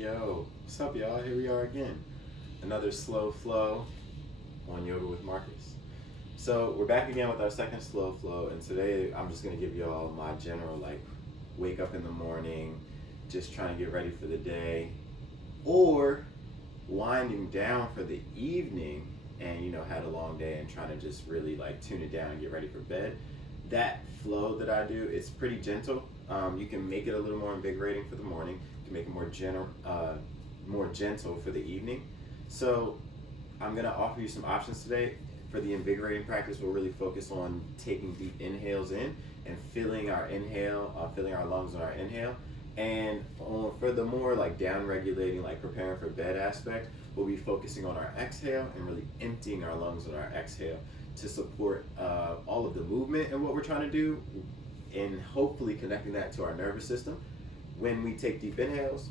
Yo, what's up, y'all? Here we are again. Another slow flow on Yoga with Marcus. So we're back again with our second slow flow, and today I'm just gonna give y'all my general wake up in the morning, just trying to get ready for the day, or winding down for the evening, and had a long day and trying to just really tune it down and get ready for bed. That flow that I do, it's pretty gentle. You can make it a little more invigorating for the morning. You can make it more gentle for the evening. So I'm gonna offer you some options today. For the invigorating practice, we'll really focus on taking deep inhales in and filling our lungs on our inhale. And for the more down regulating, preparing for bed aspect, we'll be focusing on our exhale and really emptying our lungs on our exhale to support all of the movement and what we're trying to do, and hopefully connecting that to our nervous system. When we take deep inhales,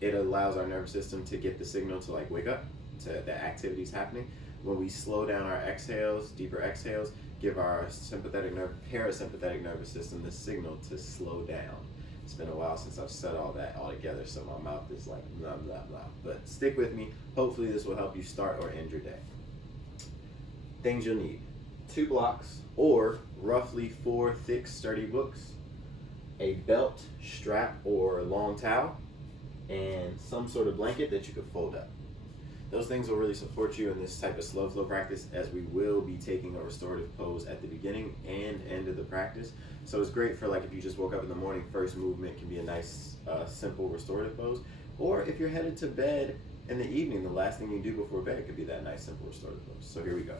it allows our nervous system to get the signal to wake up to the activities happening. When we slow down our exhales, deeper exhales, give our parasympathetic nervous system the signal to slow down. It's been a while since I've said all that all together, so my mouth is blah, blah, blah. But stick with me. Hopefully this will help you start or end your day. Things you'll need: 2 blocks, or roughly 4 thick, sturdy books, a belt, strap, or long towel, and some sort of blanket that you could fold up. Those things will really support you in this type of slow flow practice, as we will be taking a restorative pose at the beginning and end of the practice. So it's great for if you just woke up in the morning, first movement can be a nice simple restorative pose. Or if you're headed to bed in the evening, the last thing you do before bed could be that nice simple restorative pose. So here we go.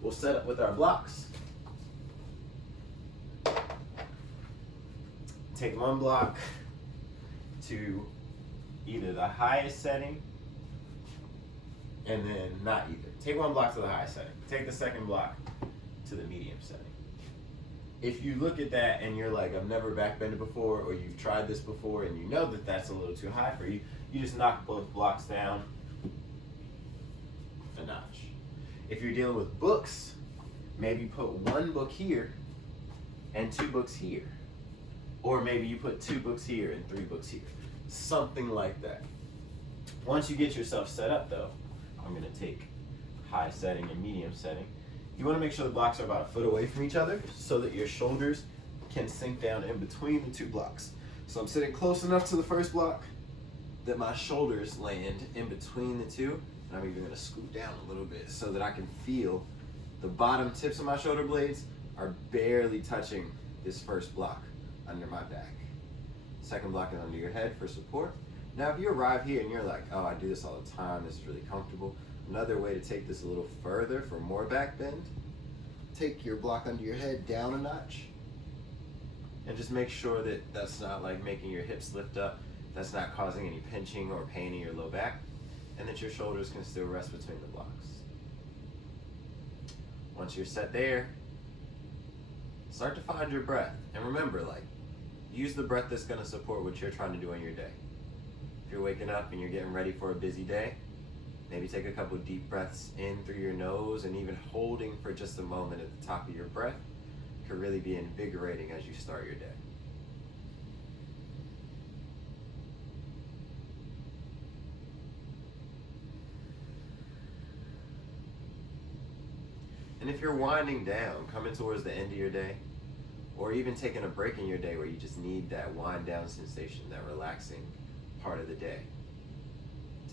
We'll set up with our blocks. Take one block to either the highest setting, and then not either. Take one block to the highest setting. Take the second block to the medium setting. If you look at that and you're like, I've never backbended before, or you've tried this before and you know that that's a little too high for you, you just knock both blocks down a notch. If you're dealing with books, maybe put 1 book here and 2 books here. Or maybe you put 2 books here and 3 books here. Something like that. Once you get yourself set up though, I'm gonna take high setting and medium setting. You wanna make sure the blocks are about a foot away from each other so that your shoulders can sink down in between the 2 blocks. So I'm sitting close enough to the first block that my shoulders land in between the 2. And I'm even gonna scoot down a little bit so that I can feel the bottom tips of my shoulder blades are barely touching this first block under my back. Second block is under your head for support. Now if you arrive here and you're like, oh, I do this all the time, this is really comfortable, another way to take this a little further for more back bend, take your block under your head down a notch, and just make sure that that's not making your hips lift up, that's not causing any pinching or pain in your low back, and that your shoulders can still rest between the blocks. Once you're set there, start to find your breath. And remember, use the breath that's gonna support what you're trying to do in your day. If you're waking up and you're getting ready for a busy day, maybe take a couple deep breaths in through your nose, and even holding for just a moment at the top of your breath could really be invigorating as you start your day. And if you're winding down, coming towards the end of your day, or even taking a break in your day where you just need that wind down sensation, that relaxing part of the day,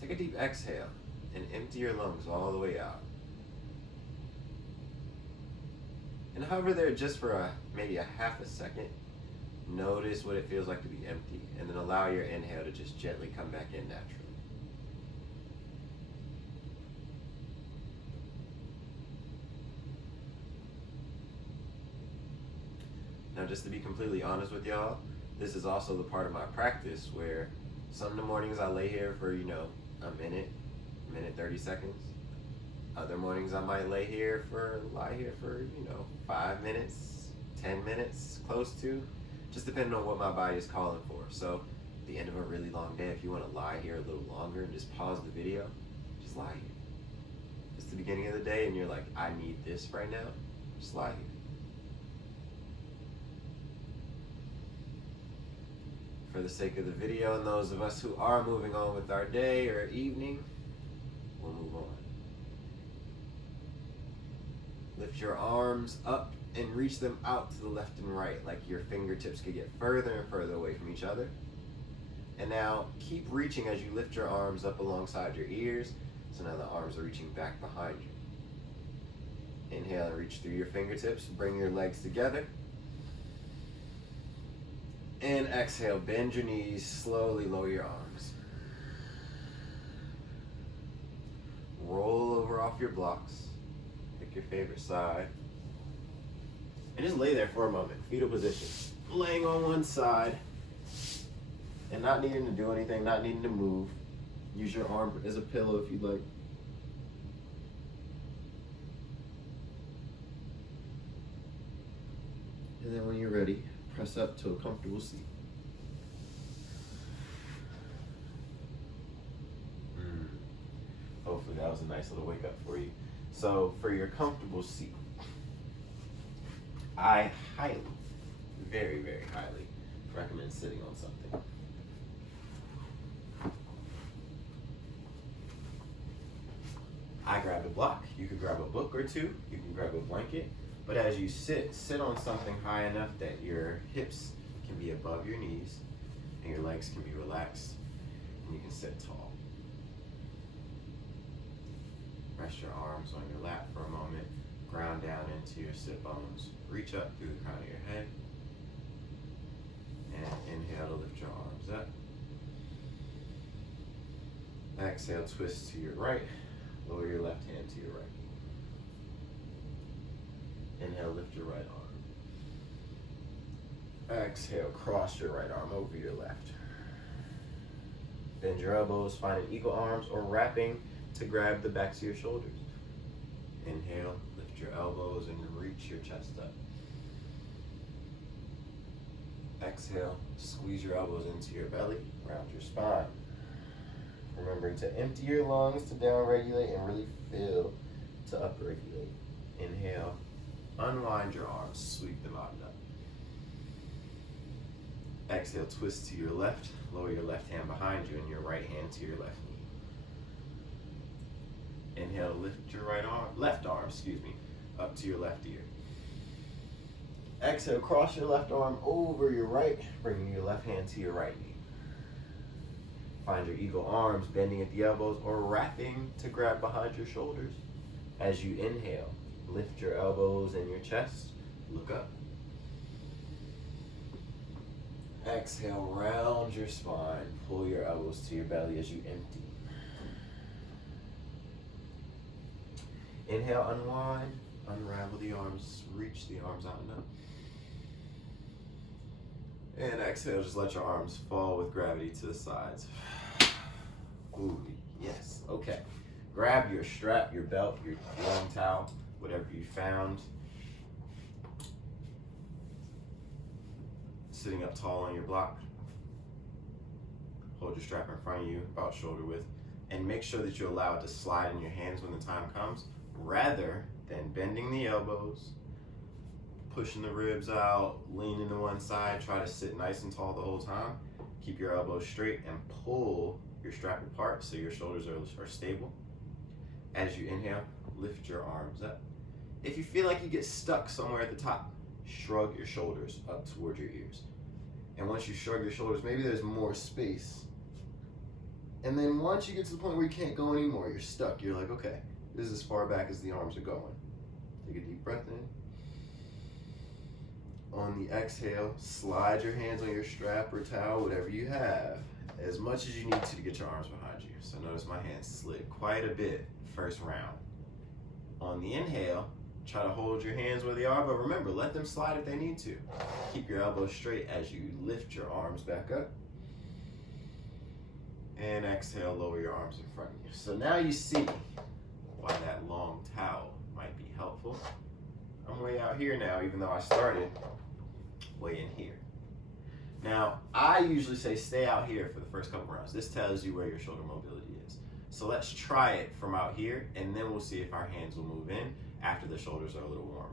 take a deep exhale and empty your lungs all the way out. And hover there just for maybe a half a second, notice what it feels like to be empty, and then allow your inhale to just gently come back in naturally. Now, just to be completely honest with y'all, this is also the part of my practice where some of the mornings I lay here for, a minute 30 seconds. Other mornings I might lie here for, 5 minutes, 10 minutes, close to, just depending on what my body is calling for. So at the end of a really long day, if you want to lie here a little longer and just pause the video, just lie here. It's the beginning of the day and you're like, I need this right now, just lie here. for the sake of the video, and those of us who are moving on with our day or evening, we'll move on. Lift your arms up and reach them out to the left and right, like your fingertips could get further and further away from each other. And now keep reaching as you lift your arms up alongside your ears. So now the arms are reaching back behind you. Inhale and reach through your fingertips. Bring your legs together. And exhale, bend your knees, slowly lower your arms. Roll over off your blocks. Pick your favorite side. And just lay there for a moment, fetal position. Laying on one side and not needing to do anything, not needing to move. Use your arm as a pillow if you'd like. And then when you're ready, press up to a comfortable seat. Hopefully that was a nice little wake up for you. So for your comfortable seat, I highly, very, very highly recommend sitting on something. I grabbed a block. You could grab a book or two. You can grab a blanket. But as you sit on something high enough that your hips can be above your knees and your legs can be relaxed and you can sit tall. Rest your arms on your lap for a moment. Ground down into your sit bones. Reach up through the crown of your head. And inhale to lift your arms up. Exhale, twist to your right. Lower your left hand to your right. Inhale, lift your right arm. Exhale, cross your right arm over your left. Bend your elbows, finding eagle arms or wrapping to grab the backs of your shoulders. Inhale, lift your elbows and reach your chest up. Exhale, squeeze your elbows into your belly, round your spine. Remembering to empty your lungs to downregulate and really feel to upregulate. Inhale, unwind your arms, sweep them out and up. Exhale, twist to your left, lower your left hand behind you and your right hand to your left knee. Inhale, lift your left arm, up to your left ear. Exhale, cross your left arm over your right, bringing your left hand to your right knee. Find your eagle arms, bending at the elbows or wrapping to grab behind your shoulders. As you inhale, lift your elbows and your chest, look up. Exhale, round your spine, pull your elbows to your belly as you empty. Inhale, unwind, unravel the arms, reach the arms out and up. And exhale, just let your arms fall with gravity to the sides. Ooh, yes, okay. Grab your strap, your belt, your long towel, whatever you found. Sitting up tall on your block. Hold your strap in front of you, about shoulder width, and make sure that you allow it to slide in your hands when the time comes, rather than bending the elbows, pushing the ribs out, leaning to one side, try to sit nice and tall the whole time. Keep your elbows straight and pull your strap apart so your shoulders are stable. As you inhale, lift your arms up. If you feel like you get stuck somewhere at the top, shrug your shoulders up toward your ears. And once you shrug your shoulders, maybe there's more space. And then once you get to the point where you can't go anymore, you're stuck. You're like, okay, this is as far back as the arms are going. Take a deep breath in. On the exhale, slide your hands on your strap or towel, whatever you have, as much as you need to get your arms behind you. So notice my hands slid quite a bit first round. On the inhale, try to hold your hands where they are, but remember, let them slide if they need to. Keep your elbows straight as you lift your arms back up. And exhale, lower your arms in front of you. So now you see why that long towel might be helpful. I'm way out here now, even though I started way in here. Now, I usually say stay out here for the first couple rounds. This tells you where your shoulder mobility is. So let's try it from out here, and then we'll see if our hands will move in after the shoulders are a little warmer.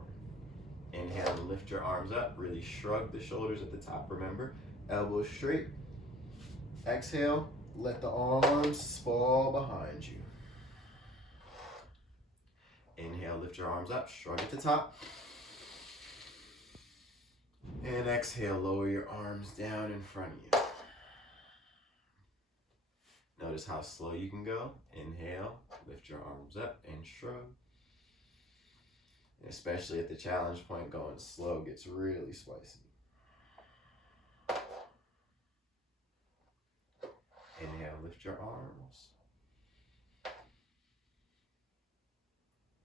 Inhale to lift your arms up, really shrug the shoulders at the top, remember. Elbows straight, Exhale, let the arms fall behind you. Inhale, lift your arms up, shrug at the top. And exhale, lower your arms down in front of you. Notice how slow you can go. Inhale, lift your arms up and shrug. And especially at the challenge point, going slow gets really spicy. Inhale, lift your arms.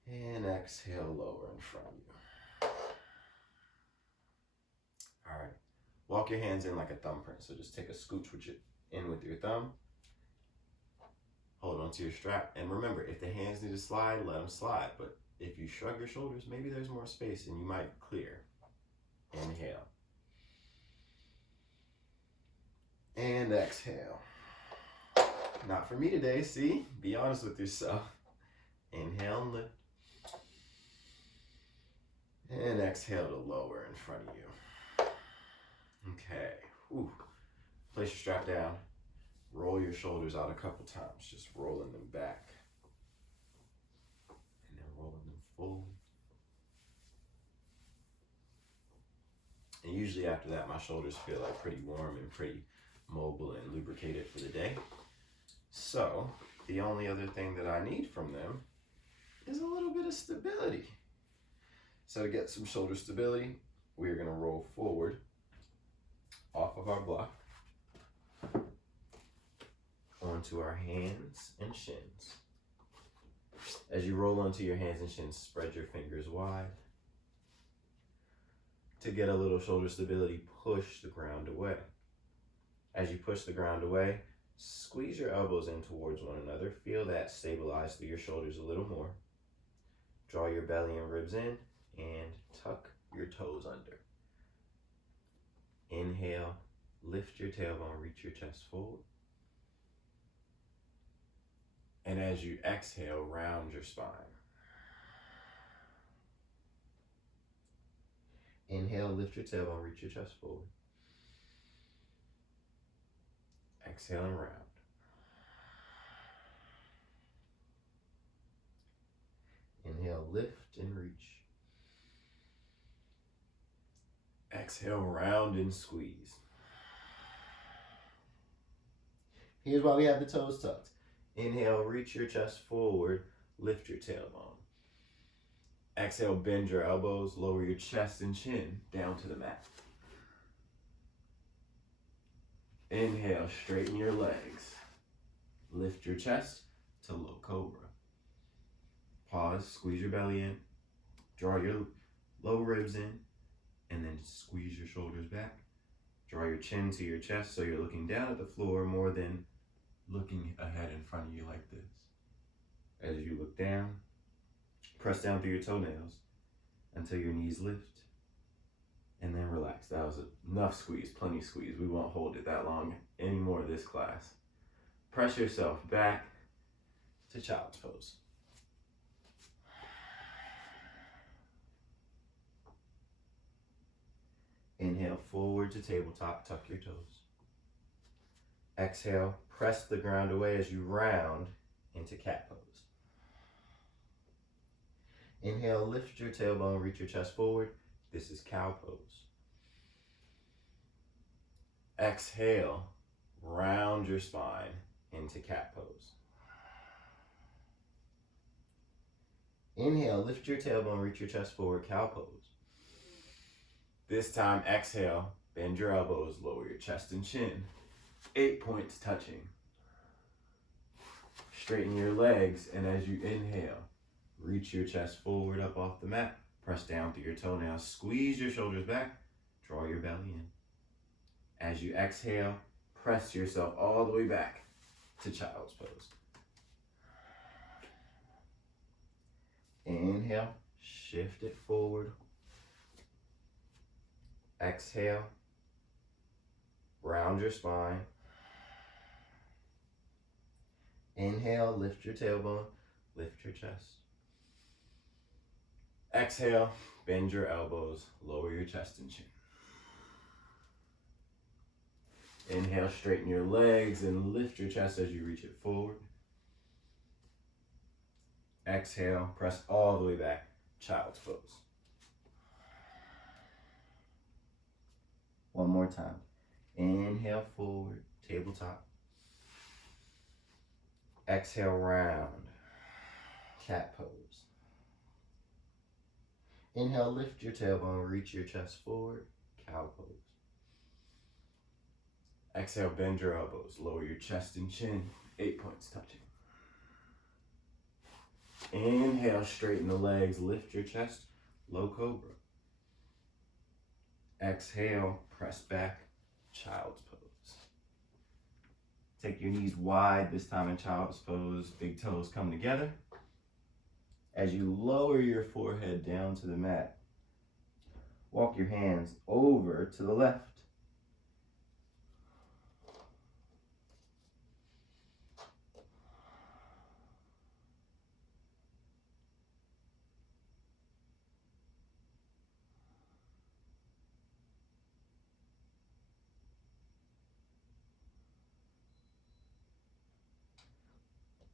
And exhale, lower in front of you. All right, walk your hands in like a thumbprint. So just take a scooch with your thumb. Hold onto your strap. And remember, if the hands need to slide, let them slide. But if you shrug your shoulders, maybe there's more space and you might clear. Inhale. And exhale. Not for me today, see? Be honest with yourself. Inhale and lift. And exhale to lower in front of you. Okay. Whew. Place your strap down. Roll your shoulders out a couple times, just rolling them back. And then rolling them forward. And usually after that, my shoulders feel like pretty warm and pretty mobile and lubricated for the day. So the only other thing that I need from them is a little bit of stability. So to get some shoulder stability, we're gonna roll forward off of our block onto our hands and shins. As you roll onto your hands and shins, spread your fingers wide. To get a little shoulder stability, push the ground away. As you push the ground away, squeeze your elbows in towards one another. Feel that stabilize through your shoulders a little more. Draw your belly and ribs in and tuck your toes under. Inhale, lift your tailbone, reach your chest forward. And as you exhale, round your spine. Inhale, lift your tailbone, reach your chest forward. Exhale and round. Inhale, lift and reach. Exhale, round and squeeze. Here's why we have the toes tucked. Inhale, reach your chest forward, lift your tailbone. Exhale, bend your elbows, lower your chest and chin down to the mat. Inhale, straighten your legs. Lift your chest to low cobra. Pause, squeeze your belly in, draw your low ribs in, and then squeeze your shoulders back. Draw your chin to your chest so you're looking down at the floor more than looking ahead in front of you like this. As you look down, press down through your toenails until your knees lift, and then relax. That was enough squeeze, plenty squeeze. We won't hold it that long anymore this class. Press yourself back to child's pose. Inhale, forward to tabletop, tuck your toes. Exhale, press the ground away as you round into cat pose. Inhale, lift your tailbone, reach your chest forward. This is cow pose. Exhale, round your spine into cat pose. Inhale, lift your tailbone, reach your chest forward, cow pose. This time, exhale, bend your elbows, lower your chest and chin. 8 points touching. Straighten your legs, and as you inhale, reach your chest forward up off the mat. Press down through your toenails. Squeeze your shoulders back. Draw your belly in. As you exhale, press yourself all the way back to child's pose. Inhale, shift it forward. Exhale, round your spine. Inhale, lift your tailbone, lift your chest. Exhale, bend your elbows, lower your chest and chin. Inhale, straighten your legs and lift your chest as you reach it forward. Exhale, press all the way back, child's pose. One more time. Inhale, forward, tabletop. Exhale, round, cat pose. Inhale, lift your tailbone, reach your chest forward, cow pose. Exhale, bend your elbows, lower your chest and chin, 8 points touching. Inhale, straighten the legs, lift your chest, low cobra. Exhale, press back, child's pose. Take your knees wide, this time in child's pose, big toes come together. As you lower your forehead down to the mat, walk your hands over to the left.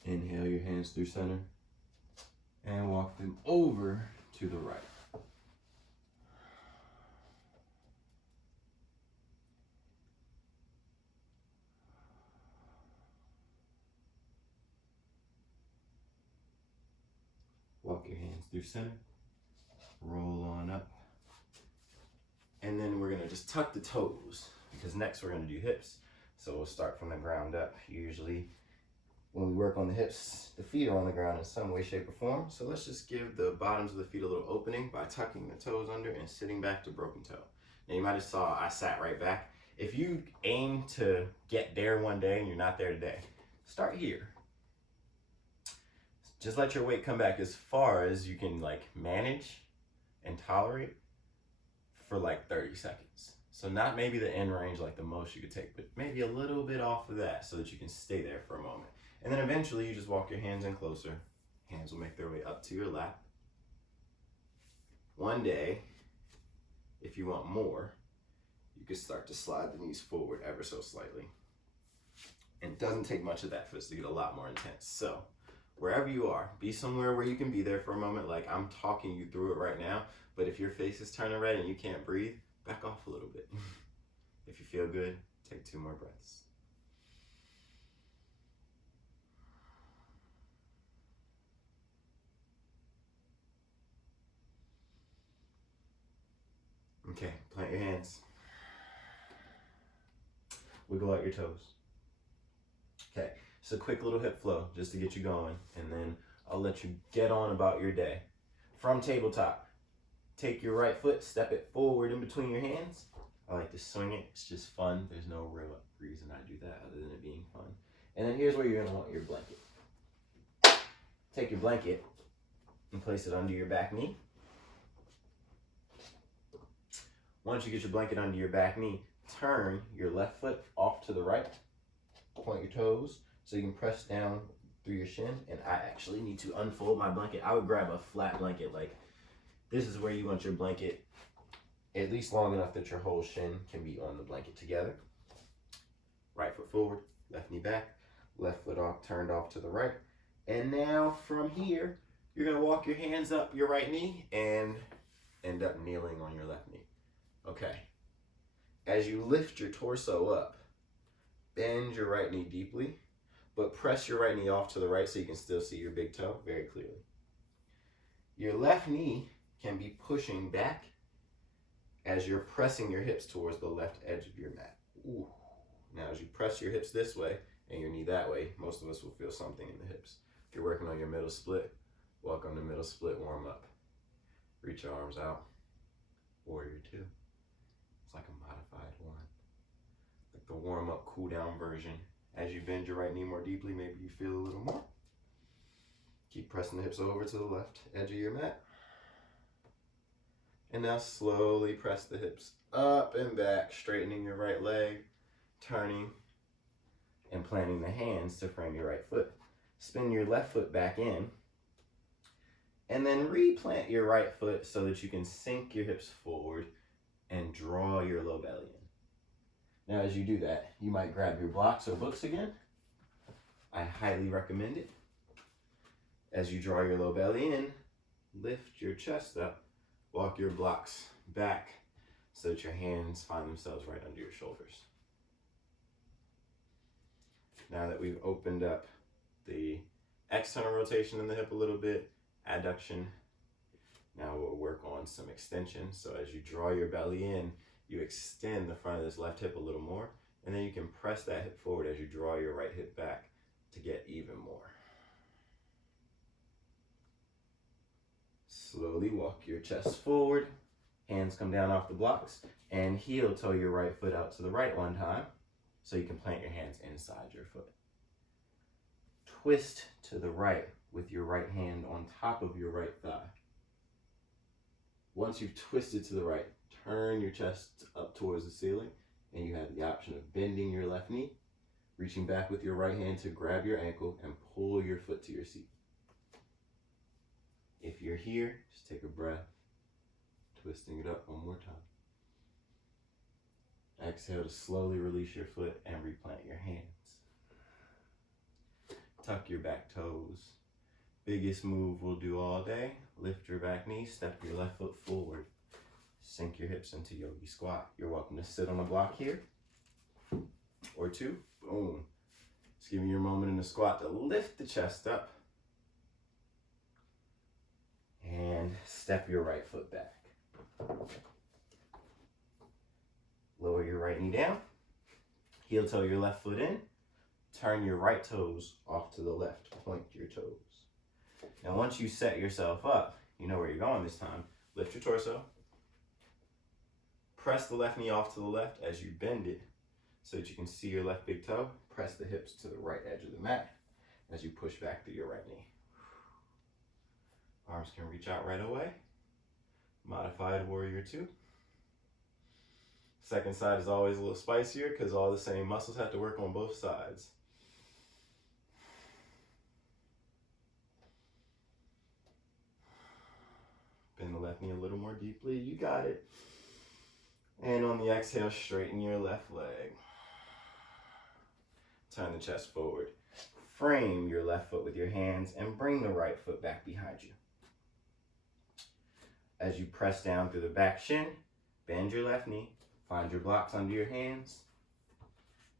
Inhale your hands through center and walk them over to the right. Walk your hands through center, roll on up. And then we're gonna just tuck the toes because next we're gonna do hips. So we'll start from the ground up. Usually when we work on the hips, the feet are on the ground in some way, shape, or form. So let's just give the bottoms of the feet a little opening by tucking the toes under and sitting back to broken toe. Now you might have saw I sat right back. If you aim to get there one day and you're not there today, start here. Just let your weight come back as far as you can manage and tolerate for 30 seconds. So not maybe the end range the most you could take, but maybe a little bit off of that so that you can stay there for a moment. And then eventually you just walk your hands in closer. Hands will make their way up to your lap. One day, if you want more, you can start to slide the knees forward ever so slightly. And it doesn't take much of that for us to get a lot more intense. So wherever you are, be somewhere where you can be there for a moment. I'm talking you through it right now, but if your face is turning red and you can't breathe, back off a little bit. If you feel good, take 2 more breaths. Okay, plant your hands. Wiggle out your toes. Okay, so quick little hip flow just to get you going, and then I'll let you get on about your day. From tabletop, take your right foot, step it forward in between your hands. I like to swing it, it's just fun. There's no real reason I do that other than it being fun. And then here's where you're gonna want your blanket. Take your blanket and place it under your back knee. Once you get your blanket under your back knee, turn your left foot off to the right. Point your toes so you can press down through your shin. And I actually need to unfold my blanket. I would grab a flat blanket. This is where you want your blanket at least long enough that your whole shin can be on the blanket together. Right foot forward, left knee back, left foot off, turned off to the right. And now from here, you're gonna walk your hands up your right knee and end up kneeling on your left knee. Okay, as you lift your torso up, bend your right knee deeply, but press your right knee off to the right so you can still see your big toe very clearly. Your left knee can be pushing back as you're pressing your hips towards the left edge of your mat. Ooh. Now as you press your hips this way and your knee that way, most of us will feel something in the hips. If you're working on your middle split, welcome to middle split warm up. Reach your arms out, warrior 2. It's like a modified one. Like the warm up, cool down version. As you bend your right knee more deeply, maybe you feel a little more. Keep pressing the hips over to the left edge of your mat. And now slowly press the hips up and back, straightening your right leg, turning, and planting the hands to frame your right foot. Spin your left foot back in, and then replant your right foot so that you can sink your hips forward and draw your low belly in. Now, as you do that, you might grab your blocks or books again. I highly recommend it. As you draw your low belly in, lift your chest up, walk your blocks back so that your hands find themselves right under your shoulders. Now that we've opened up the external rotation in the hip a little bit, adduction, now we'll work on some extension. So as you draw your belly in, you extend the front of this left hip a little more, and then you can press that hip forward as you draw your right hip back to get even more. Slowly walk your chest forward, hands come down off the blocks, and heel toe your right foot out to the right one time so you can plant your hands inside your foot. Twist to the right with your right hand on top of your right thigh. Once you've twisted to the right, turn your chest up towards the ceiling, and you have the option of bending your left knee, reaching back with your right hand to grab your ankle and pull your foot to your seat. If you're here, just take a breath, twisting it up one more time. Exhale to slowly release your foot and replant your hands. Tuck your back toes. Biggest move we'll do all day. Lift your back knee, step your left foot forward. Sink your hips into yogi squat. You're welcome to sit on a block here or two. Boom. Just give me your moment in the squat to lift the chest up. And step your right foot back. Lower your right knee down. Heel toe your left foot in. Turn your right toes off to the left. Point your toes. Now once you set yourself up, you know where you're going this time. Lift your torso. Press the left knee off to the left as you bend it so that you can see your left big toe. Press the hips to the right edge of the mat as you push back through your right knee. Arms can reach out right away. Modified warrior two. Second side is always a little spicier because all the same muscles have to work on both sides. Bend the left knee a little more deeply. You got it. And on the exhale, straighten your left leg. Turn the chest forward. Frame your left foot with your hands and bring the right foot back behind you. As you press down through the back shin, bend your left knee. Find your blocks under your hands.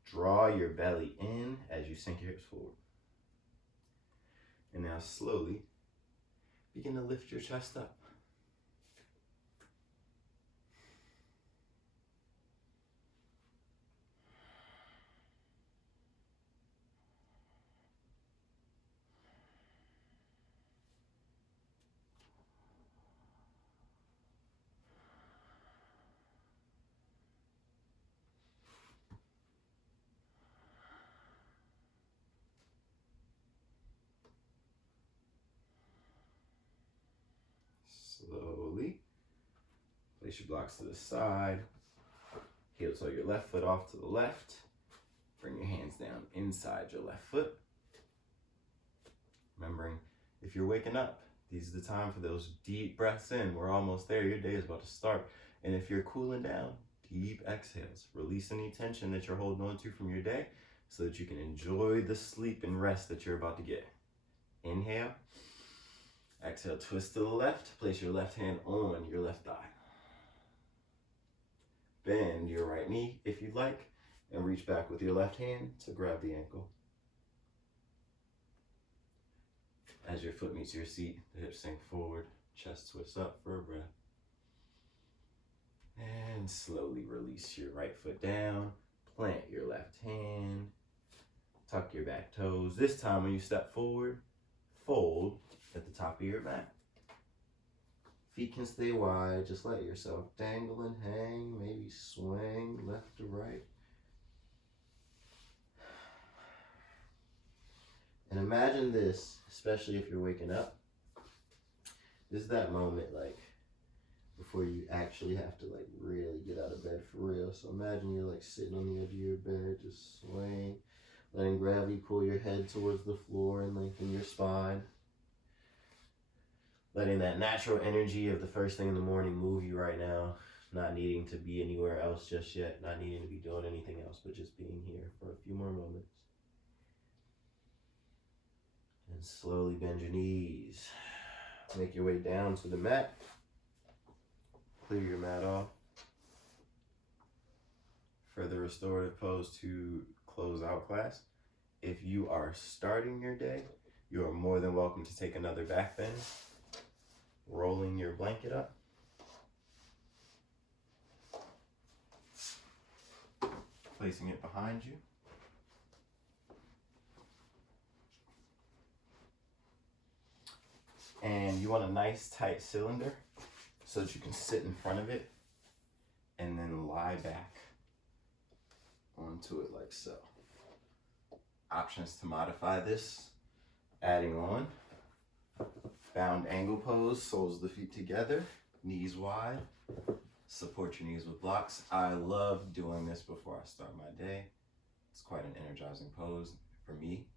Draw your belly in as you sink your hips forward. And now slowly begin to lift your chest up. Slowly place your blocks to the side. Heel toe your left foot off to the left. Bring your hands down inside your left foot. Remembering, if you're waking up, these are the time for those deep breaths in. We're almost there. Your day is about to start. And if you're cooling down, deep exhales. Release any tension that you're holding on to from your day so that you can enjoy the sleep and rest that you're about to get. Inhale. Exhale, twist to the left. Place your left hand on your left thigh. Bend your right knee if you'd like, and reach back with your left hand to grab the ankle. As your foot meets your seat, the hips sink forward, chest twists up for a breath. And slowly release your right foot down. Plant your left hand. Tuck your back toes. This time when you step forward, fold at the top of your mat. Feet can stay wide. Just let yourself dangle and hang. Maybe swing left to right. And imagine this, especially if you're waking up. This is that moment, like, before you actually have to, like, really get out of bed for real. So imagine you're, like, sitting on the edge of your bed, just swaying, letting gravity pull your head towards the floor and lengthen your spine. Letting that natural energy of the first thing in the morning move you right now. not needing to be anywhere else just yet, not needing to be doing anything else, but just being here for a few more moments. And slowly bend your knees. Make your way down to the mat. Clear your mat off. For the restorative pose to close out class, if you are starting your day, you are more than welcome to take another back bend, rolling your blanket up. Placing it behind you. And you want a nice tight cylinder so that you can sit in front of it and then lie back onto it like so. Options to modify this: adding on bound angle pose, soles of the feet together, knees wide, support your knees with blocks. I love doing this before I start my day. It's quite an energizing pose for me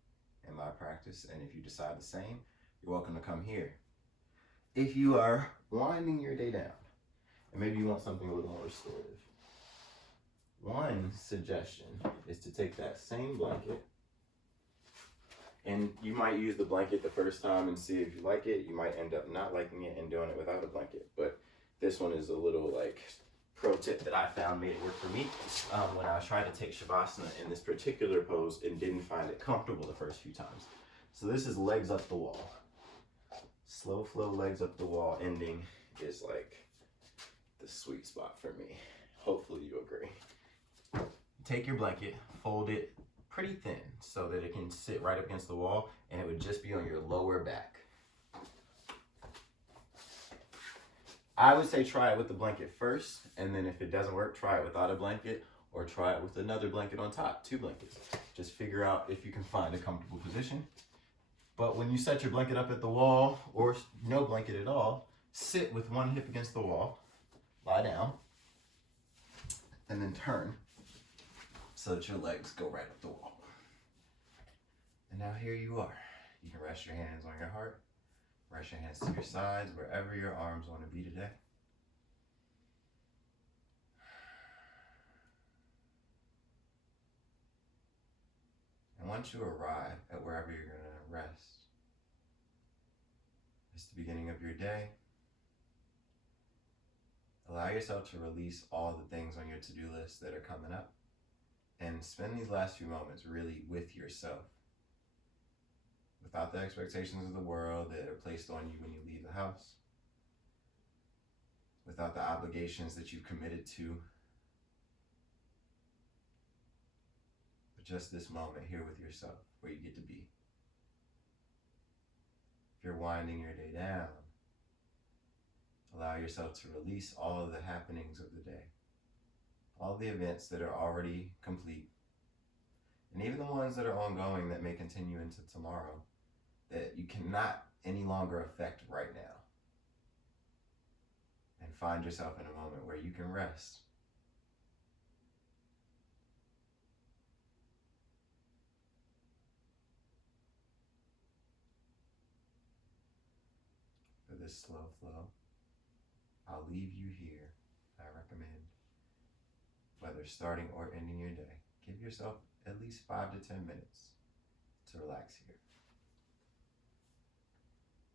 in my practice, and if you decide the same, you're welcome to come here. If you are winding your day down, and maybe you want something a little more restorative, one suggestion is to take that same blanket, and you might use the blanket the first time and see if you like it. You might end up not liking it and doing it without a blanket, but this one is a little like pro tip that I found made it work for me when I tried to take Shavasana in this particular pose and didn't find it comfortable the first few times. So this is legs up the wall. Slow flow legs up the wall ending is like the sweet spot for me. Hopefully you agree. Take your blanket, fold it pretty thin so that it can sit right up against the wall, and it would just be on your lower back. I would say try it with the blanket first, and then if it doesn't work, try it without a blanket, or try it with another blanket on top, 2 blankets. Just figure out if you can find a comfortable position. But when you set your blanket up at the wall, or no blanket at all, sit with one hip against the wall, lie down, and then turn so that your legs go right up the wall. And now here you are. You can rest your hands on your heart, rest your hands to your sides, wherever your arms want to be today. And once you arrive at wherever you're going to rest, it's the beginning of your day. Allow yourself to release all the things on your to-do list that are coming up, and spend these last few moments really with yourself, without the expectations of the world that are placed on you when you leave the house, without the obligations that you've committed to, but just this moment here with yourself where you get to be. If you're winding your day down, allow yourself to release all of the happenings of the day, all the events that are already complete, and even the ones that are ongoing that may continue into tomorrow that you cannot any longer affect right now. And find yourself in a moment where you can rest. For this slow flow, I'll leave you here. I recommend, whether starting or ending your day, give yourself at least 5 to 10 minutes to relax here.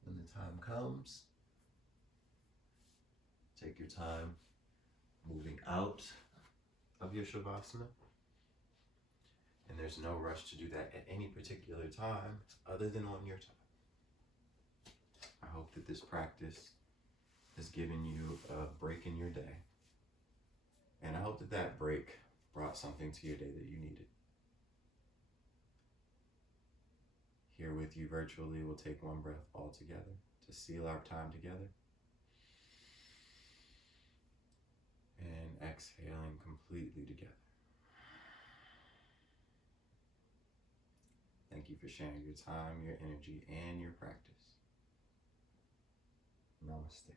When the time comes, take your time moving out of your Shavasana. And there's no rush to do that at any particular time other than on your time. I hope that this practice has given you a break in your day. And I hope that that break brought something to your day that you needed. Here with you virtually, we'll take one breath all together to seal our time together. And exhaling completely together. Thank you for sharing your time, your energy, and your practice. Namaste.